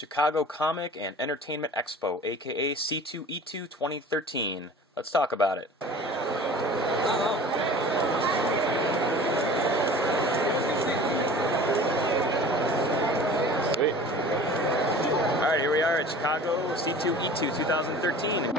Chicago Comic and Entertainment Expo, aka C2E2 2013. Let's talk about it. Sweet. Alright, here we are at Chicago C2E2 2013.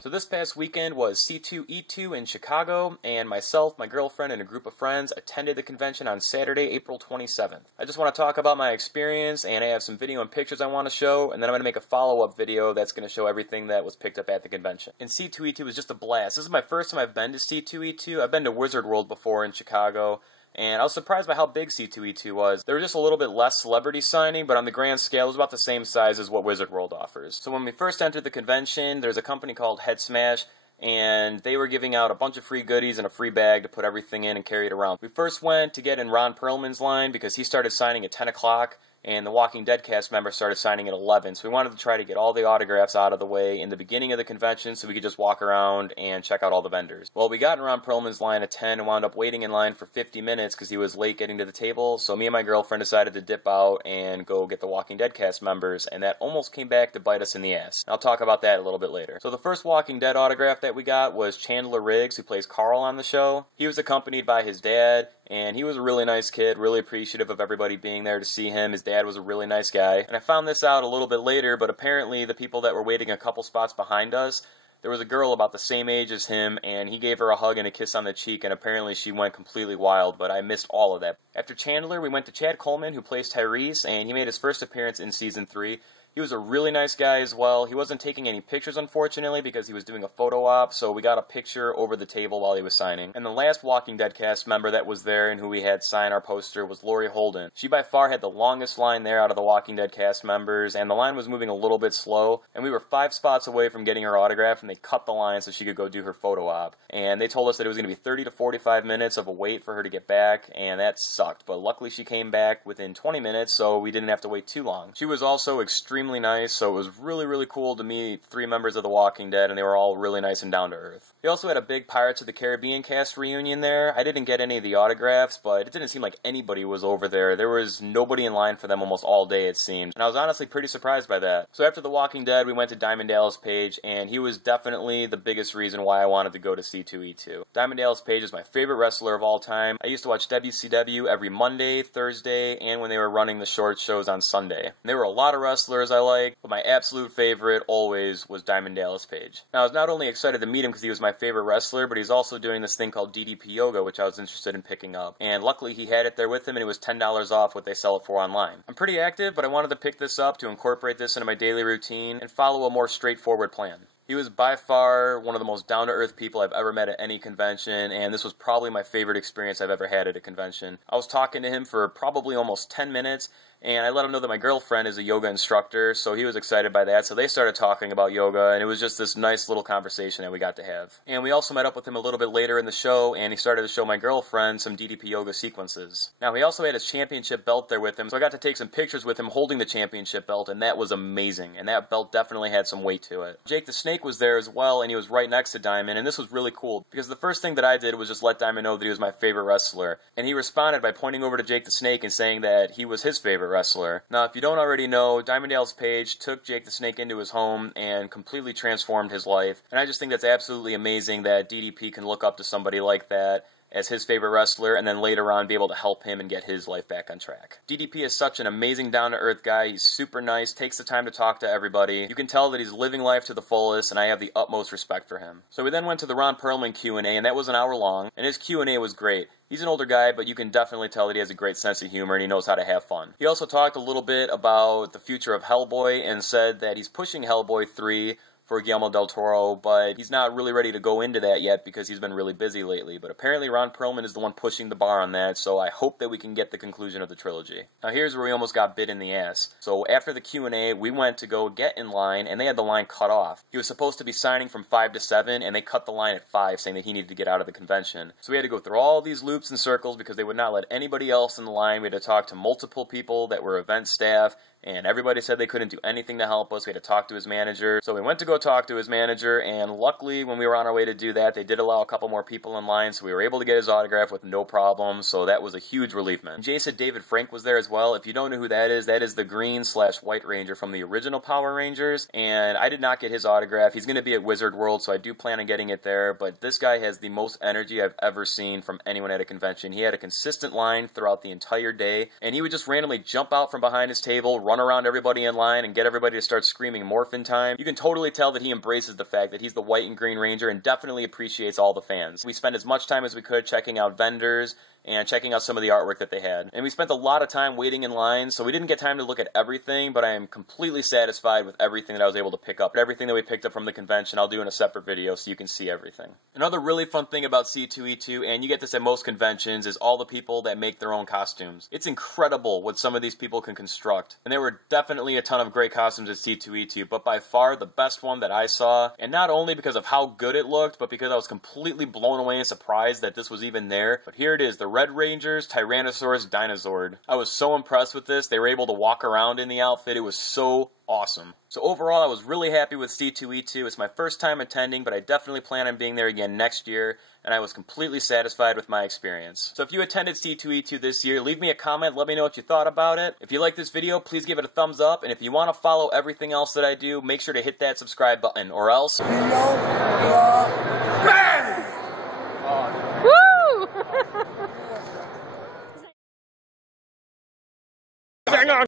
So this past weekend was C2E2 in Chicago, and myself, my girlfriend, and a group of friends attended the convention on Saturday, April 27th. I just want to talk about my experience, and I have some video and pictures I want to show, and then I'm going to make a follow-up video that's going to show everything that was picked up at the convention. And C2E2 was just a blast. This is my first time I've been to C2E2. I've been to Wizard World before in Chicago, and I was surprised by how big C2E2 was. There was just a little bit less celebrity signing, but on the grand scale, it was about the same size as what Wizard World offers. So when we first entered the convention, there's a company called Head Smash, and they were giving out a bunch of free goodies and a free bag to put everything in and carry it around. We first went to get in Ron Perlman's line because he started signing at 10 o'clock, and the Walking Dead cast member started signing at 11, so we wanted to try to get all the autographs out of the way in the beginning of the convention so we could just walk around and check out all the vendors. Well, we got in Ron Perlman's line at 10 and wound up waiting in line for 50 minutes because he was late getting to the table, so me and my girlfriend decided to dip out and go get the Walking Dead cast members, and that almost came back to bite us in the ass. I'll talk about that a little bit later. So the first Walking Dead autograph that we got was Chandler Riggs, who plays Carl on the show. He was accompanied by his dad, and he was a really nice kid, really appreciative of everybody being there to see him. His dad was a really nice guy. And I found this out a little bit later, but apparently the people that were waiting a couple spots behind us, there was a girl about the same age as him, and he gave her a hug and a kiss on the cheek, and apparently she went completely wild, but I missed all of that. After Chandler, we went to Chad Coleman, who plays Tyrese, and he made his first appearance in Season 3. He was a really nice guy as well. He wasn't taking any pictures, unfortunately, because he was doing a photo op, so we got a picture over the table while he was signing. And the last Walking Dead cast member that was there and who we had sign our poster was Lori Holden. She by far had the longest line there out of the Walking Dead cast members, and the line was moving a little bit slow, and we were 5 spots away from getting her autograph, and they cut the line so she could go do her photo op. And they told us that it was going to be 30 to 45 minutes of a wait for her to get back, and that sucked. But luckily she came back within 20 minutes, so we didn't have to wait too long. She was also extremely nice, so it was really cool to meet 3 members of The Walking Dead, and they were all really nice and down to earth. They also had a big Pirates of the Caribbean cast reunion there. I didn't get any of the autographs, but it didn't seem like anybody was over there. There was nobody in line for them almost all day, it seemed, and I was honestly pretty surprised by that. So after The Walking Dead, we went to Diamond Dallas Page, and he was definitely the biggest reason why I wanted to go to C2E2. Diamond Dallas Page is my favorite wrestler of all time. I used to watch WCW every Monday, Thursday, and when they were running the short shows on Sunday. And there were a lot of wrestlers I liked, but my absolute favorite always was Diamond Dallas Page. Now, I was not only excited to meet him because he was my favorite wrestler, but he's also doing this thing called DDP Yoga, which I was interested in picking up. And luckily, he had it there with him, and it was $10 off what they sell it for online. I'm pretty active, but I wanted to pick this up to incorporate this into my daily routine and follow a more straightforward plan. He was by far one of the most down-to-earth people I've ever met at any convention, and this was probably my favorite experience I've ever had at a convention. I was talking to him for probably almost 10 minutes, and I let him know that my girlfriend is a yoga instructor, so he was excited by that. So they started talking about yoga, and it was just this nice little conversation that we got to have. And we also met up with him a little bit later in the show, and he started to show my girlfriend some DDP yoga sequences. Now, he also had his championship belt there with him, so I got to take some pictures with him holding the championship belt, and that was amazing. And that belt definitely had some weight to it. Jake the Snake was there as well, and he was right next to Diamond, and this was really cool, because the first thing that I did was just let Diamond know that he was my favorite wrestler. And he responded by pointing over to Jake the Snake and saying that he was his favorite wrestler. Now, if you don't already know, Diamond Dallas Page took Jake the Snake into his home and completely transformed his life. And I just think that's absolutely amazing that DDP can look up to somebody like that as his favorite wrestler, and then later on be able to help him and get his life back on track. DDP is such an amazing down-to-earth guy. He's super nice, takes the time to talk to everybody. You can tell that he's living life to the fullest, and I have the utmost respect for him. So we then went to the Ron Perlman Q&A, and that was an hour long, and his Q&A was great. He's an older guy, but you can definitely tell that he has a great sense of humor and he knows how to have fun. He also talked a little bit about the future of Hellboy and said that he's pushing Hellboy 3 for Guillermo del Toro, but he's not really ready to go into that yet because he's been really busy lately. But apparently Ron Perlman is the one pushing the bar on that, so I hope that we can get the conclusion of the trilogy. Now here's where we almost got bit in the ass. So after the Q&A, we went to go get in line, and they had the line cut off. He was supposed to be signing from 5 to 7, and they cut the line at 5, saying that he needed to get out of the convention. So we had to go through all these loops and circles because they would not let anybody else in the line. We had to talk to multiple people that were event staff, and everybody said they couldn't do anything to help us. We had to talk to his manager. So we went to go talk to his manager, and luckily when we were on our way to do that, they did allow a couple more people in line, so we were able to get his autograph with no problem, so that was a huge relief, man. Jay said David Frank was there as well. If you don't know who that is the green/white ranger from the original Power Rangers, and I did not get his autograph. He's going to be at Wizard World, so I do plan on getting it there, but this guy has the most energy I've ever seen from anyone at a convention. He had a consistent line throughout the entire day, and he would just randomly jump out from behind his table, run around everybody in line, and get everybody to start screaming Morphin Time. You can totally tell that he embraces the fact that he's the white and green ranger and definitely appreciates all the fans. We spent as much time as we could checking out vendors and checking out some of the artwork that they had. And we spent a lot of time waiting in line, so we didn't get time to look at everything, but I am completely satisfied with everything that I was able to pick up. Everything that we picked up from the convention, I'll do in a separate video so you can see everything. Another really fun thing about C2E2, and you get this at most conventions, is all the people that make their own costumes. It's incredible what some of these people can construct. And there were definitely a ton of great costumes at C2E2, but by far the best one that I saw, and not only because of how good it looked, but because I was completely blown away and surprised that this was even there. But here it is, the Red Ranger's Tyrannosaurus Dinozord. I was so impressed with this. They were able to walk around in the outfit. It was so awesome. So overall, I was really happy with C2E2. It's my first time attending, but I definitely plan on being there again next year, and I was completely satisfied with my experience. So if you attended C2E2 this year, leave me a comment, let me know what you thought about it. If you like this video, please give it a thumbs up, and if you want to follow everything else that I do, make sure to hit that subscribe button, or else... Woo!